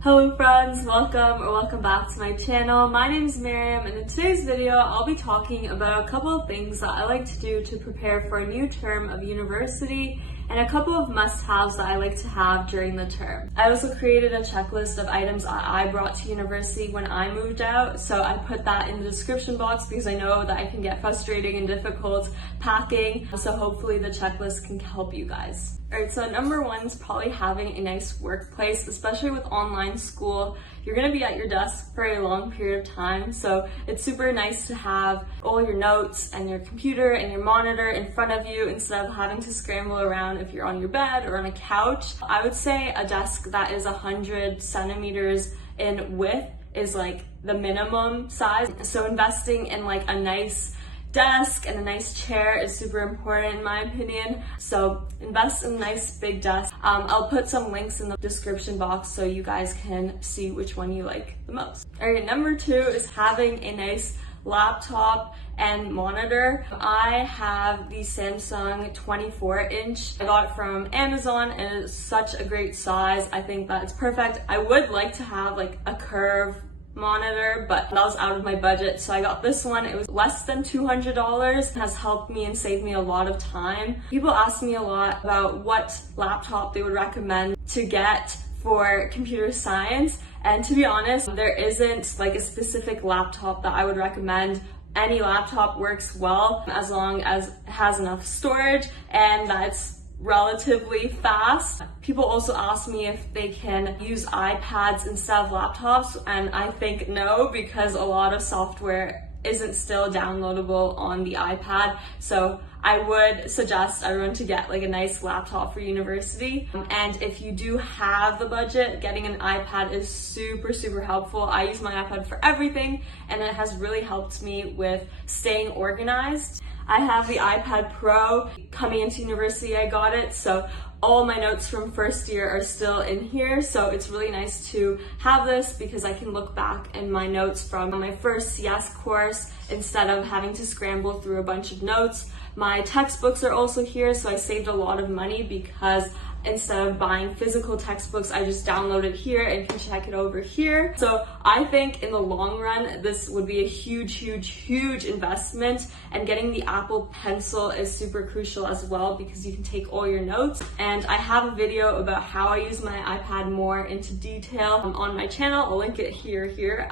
Hello friends, welcome back to my channel. My name is Maryam, and in today's video I'll be talking about a couple of things that I like to do to prepare for a new term of university and a couple of must-haves that I like to have during the term. I also created a checklist of items I brought to university when I moved out, so I put that in the description box because I know that it can get frustrating and difficult packing, so hopefully the checklist can help you guys. Alright, so number one is probably having a nice workplace, especially with online school. You're going to be at your desk for a long period of time, so it's super nice to have all your notes and your computer and your monitor in front of you instead of having to scramble around if you're on your bed or on a couch. I would say a desk that is 100 centimeters in width is like the minimum size, so investing in like a nice desk and a nice chair is super important in my opinion, so invest in a nice big desk. I'll put some links in the description box so you guys can see which one you like the most. Alright, number two is having a nice laptop and monitor. I have the Samsung 24-inch. I got it from Amazon and it's such a great size. I think that it's perfect. I would like to have like a curve monitor, but that was out of my budget, so I got this one. It was less than $200. It has helped me and saved me a lot of time. People ask me a lot about what laptop they would recommend to get for computer science, and to be honest, there isn't like a specific laptop that I would recommend. Any laptop works well as long as it has enough storage and that it's relatively fast. People also ask me if they can use iPads instead of laptops, and I think no, because a lot of software isn't still downloadable on the iPad. So I would suggest everyone to get like a nice laptop for university. And if you do have the budget, getting an iPad is super helpful. I use my iPad for everything and it has really helped me with staying organized. I have the iPad Pro. Coming into university, I got it, so all my notes from first year are still in here, so it's really nice to have this because I can look back in my notes from my first CS course instead of having to scramble through a bunch of notes. My textbooks are also here, so I saved a lot of money because instead of buying physical textbooks, I just download it here and can check it over here. So I think in the long run, this would be a huge investment, and getting the Apple Pencil is super crucial as well because you can take all your notes. And I have a video about how I use my iPad more into detail on my channel. I'll link it here.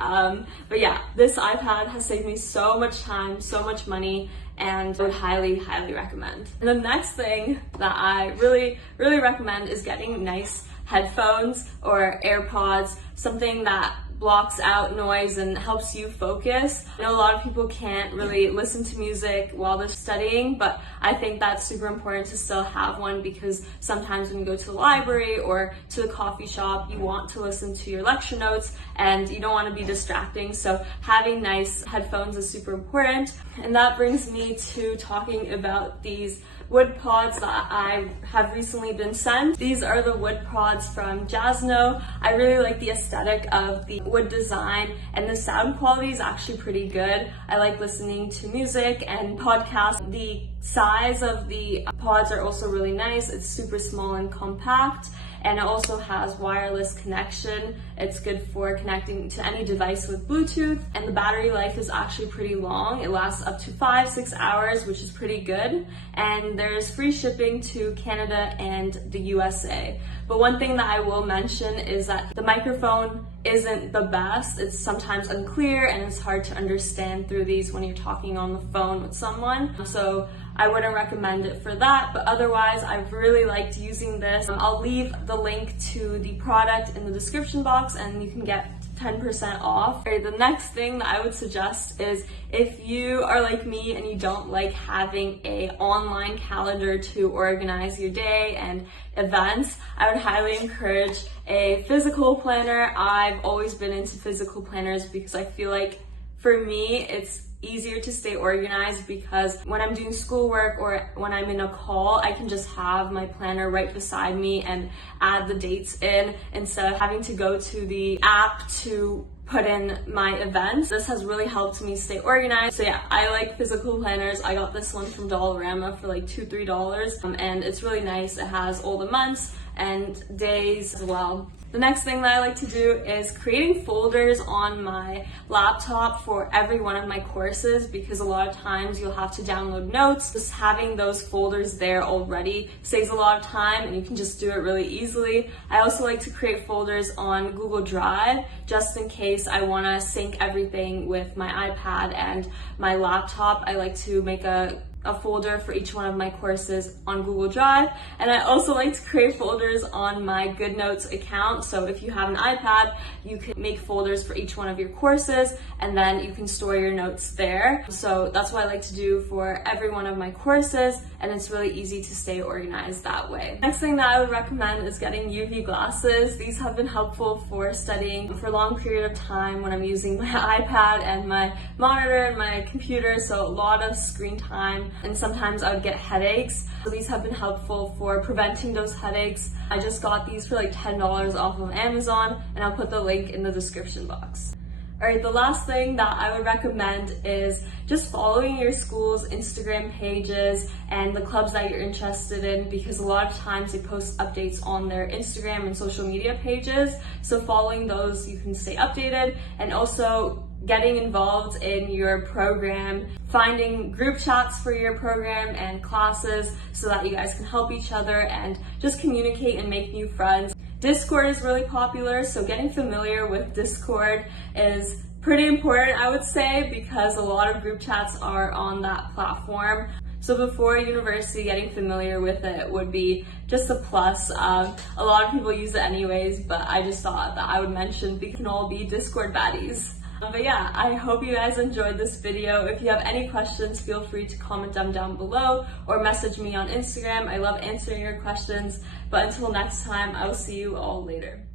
But yeah, this iPad has saved me so much time, so much money, and I would highly recommend. And the next thing that I really recommend is getting nice headphones or AirPods, something that blocks out noise and helps you focus. I know a lot of people can't really listen to music while they're studying, but I think that's super important to still have one because sometimes when you go to the library or to the coffee shop, you want to listen to your lecture notes and you don't want to be distracting, so having nice headphones is super important. And that brings me to talking about these wood pods that I have recently been sent. These are the wood pods from Jasno. I really like the aesthetic of the wood design and the sound quality is actually pretty good. I like listening to music and podcasts. The size of the pods are also really nice. It's super small and compact, and it also has wireless connection. It's good for connecting to any device with Bluetooth, and the battery life is actually pretty long. It lasts up to 5-6 hours, which is pretty good, and there's free shipping to Canada and the USA. But one thing that I will mention is that the microphone isn't the best. It's sometimes unclear and it's hard to understand through these when you're talking on the phone with someone. So I wouldn't recommend it for that, but otherwise I've really liked using this. I'll leave the link to the product in the description box and you can get 10% off. Okay, the next thing that I would suggest is if you are like me and you don't like having a online calendar to organize your day and events, I would highly encourage a physical planner. I've always been into physical planners because I feel like for me it's easier to stay organized because when I'm doing schoolwork or when I'm in a call, I can just have my planner right beside me and add the dates in instead of having to go to the app to put in my events. This has really helped me stay organized. So yeah, I like physical planners. I got this one from Dollarama for like $2-3, and it's really nice. It has all the months and days as well. The The next thing that I like to do is creating folders on my laptop for every one of my courses, because a lot of times you'll have to download notes. Just having those folders there already saves a lot of time and you can just do it really easily. I also like to create folders on Google Drive just in case I want to sync everything with my iPad and my laptop. I like to make a folder for each one of my courses on Google Drive, and I also like to create folders on my GoodNotes account. So if you have an iPad, you can make folders for each one of your courses and then you can store your notes there. So that's what I like to do for every one of my courses, and it's really easy to stay organized that way. Next thing that I would recommend is getting UV glasses. These have been helpful for studying for a long period of time when I'm using my iPad and my monitor and my computer, so a lot of screen time, and sometimes I would get headaches. So these have been helpful for preventing those headaches. I just got these for like $10 off of Amazon, and I'll put the link in the description box. Alright, the last thing that I would recommend is just following your school's Instagram pages and the clubs that you're interested in, because a lot of times they post updates on their Instagram and social media pages. So following those, you can stay updated, and also getting involved in your program, finding group chats for your program and classes so that you guys can help each other and just communicate and make new friends. Discord is really popular, so getting familiar with Discord is pretty important, I would say, because a lot of group chats are on that platform. So before university, getting familiar with it would be just a plus. A lot of people use it anyways, but I just thought that I would mention we can all be Discord baddies. But yeah, I hope you guys enjoyed this video. If you have any questions, feel free to comment them down below or message me on Instagram. I love answering your questions. But until next time, I will see you all later.